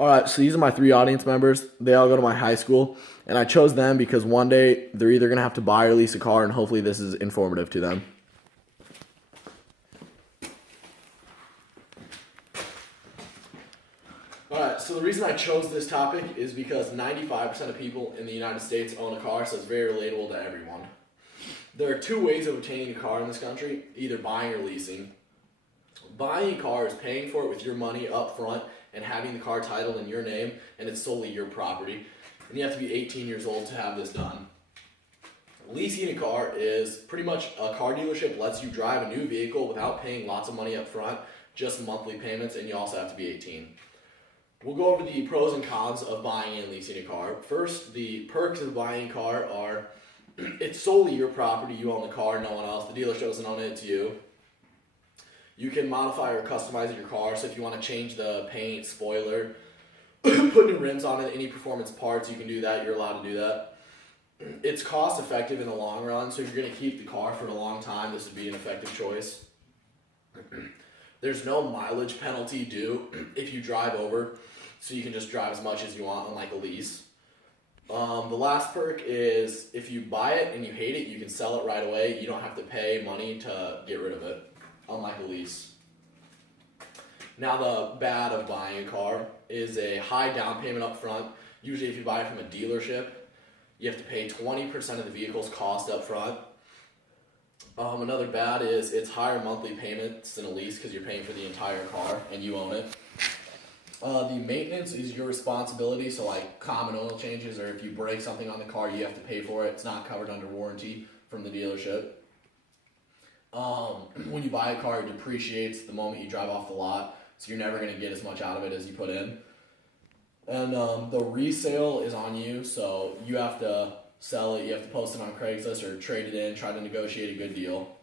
All right, so these are my three audience members. They all go to my high school, and I chose them because one day they're either going to have to buy or lease a car, and hopefully this is informative to them. All right, so the reason I chose this topic is because 95% of people in the United States own a car, so it's very relatable to everyone. There are two ways of obtaining a car in this country, either buying or leasing. Buying a car is paying for it with your money up front and having the car titled in your name, and it's solely your property. And you have to be 18 years old to have this done. Leasing a car is pretty much a car dealership lets you drive a new vehicle without paying lots of money up front, just monthly payments, and you also have to be 18. We'll go over the pros and cons of buying and leasing a car. First, the perks of buying a car are it's solely your property. You own the car, no one else. The dealership doesn't own it, it's you. You can modify or customize your car, so if you want to change the paint, spoiler, put new rims on it, any performance parts, you can do that. You're allowed to do that. It's cost effective in the long run, so if you're going to keep the car for a long time, this would be an effective choice. There's no mileage penalty due if you drive over, so you can just drive as much as you want, unlike a lease. The last perk is if you buy it and you hate it, you can sell it right away. You don't have to pay money to get rid of it, unlike a lease. Now the bad of buying a car is a high down payment up front. Usually if you buy it from a dealership, you have to pay 20% of the vehicle's cost up front. Another bad is it's higher monthly payments than a lease because you're paying for the entire car and you own it. The maintenance is your responsibility, so like common oil changes or if you break something on the car, you have to pay for it. It's not covered under warranty from the dealership. When you buy a car, it depreciates the moment you drive off the lot, so you're never going to get as much out of it as you put in. And the resale is on you, so you have to sell it, you have to post it on Craigslist or trade it in, try to negotiate a good deal.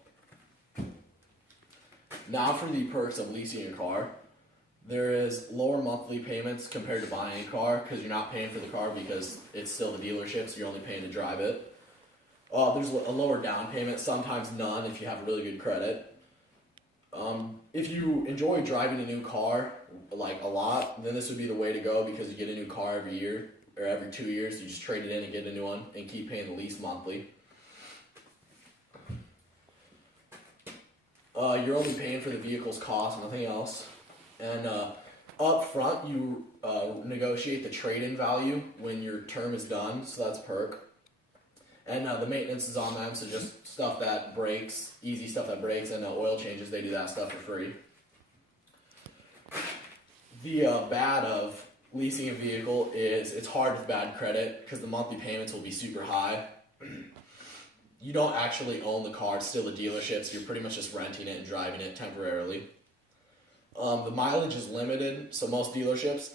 Now for the perks of leasing a car. There is lower monthly payments compared to buying a car because you're not paying for the car because it's still the dealership, so you're only paying to drive it. There's a lower down payment, sometimes none if you have really good credit. If you enjoy driving a new car like a lot, then this would be the way to go because you get a new car every year or every 2 years. You just trade it in and get a new one and keep paying the lease monthly. You're only paying for the vehicle's cost, nothing else. And up front, you negotiate the trade-in value when your term is done, so that's a perk. And the maintenance is on them, so just stuff that breaks, easy stuff that breaks, and oil changes, they do that stuff for free. The bad of leasing a vehicle is it's hard with bad credit because the monthly payments will be super high. You don't actually own the car, it's still a dealership, so you're pretty much just renting it and driving it temporarily. The mileage is limited, so most dealerships,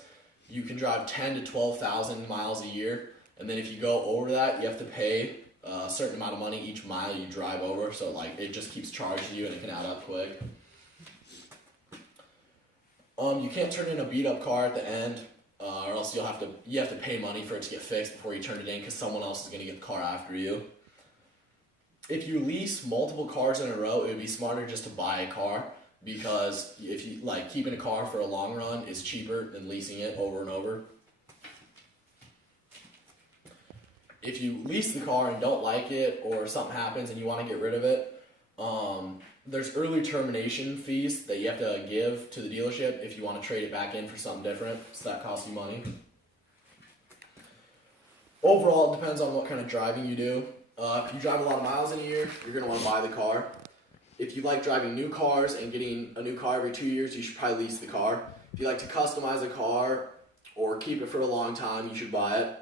you can drive 10 to 12,000 miles a year, and then if you go over that, you have to pay a certain amount of money each mile you drive over, so like it just keeps charging you and it can add up quick. You can't turn in a beat up car at the end, or else you have to pay money for it to get fixed before you turn it in because someone else is going to get the car after you. If you lease multiple cars in a row, it would be smarter just to buy a car. Because if you like keeping a car for a long run is cheaper than leasing it over and over. If you lease the car and don't like it or something happens and you want to get rid of it, there's early termination fees that you have to give to the dealership if you want to trade it back in for something different, so that costs you money. Overall, it depends on what kind of driving you do. If you drive a lot of miles in a year, you're going to want to buy the car. If you like driving new cars and getting a new car every 2 years, you should probably lease the car. If you like to customize a car or keep it for a long time, you should buy it.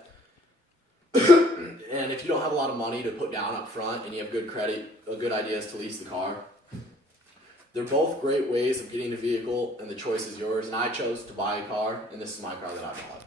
And if you don't have a lot of money to put down up front and you have good credit, a good idea is to lease the car. They're both great ways of getting a vehicle and the choice is yours. And I chose to buy a car and this is my car that I bought.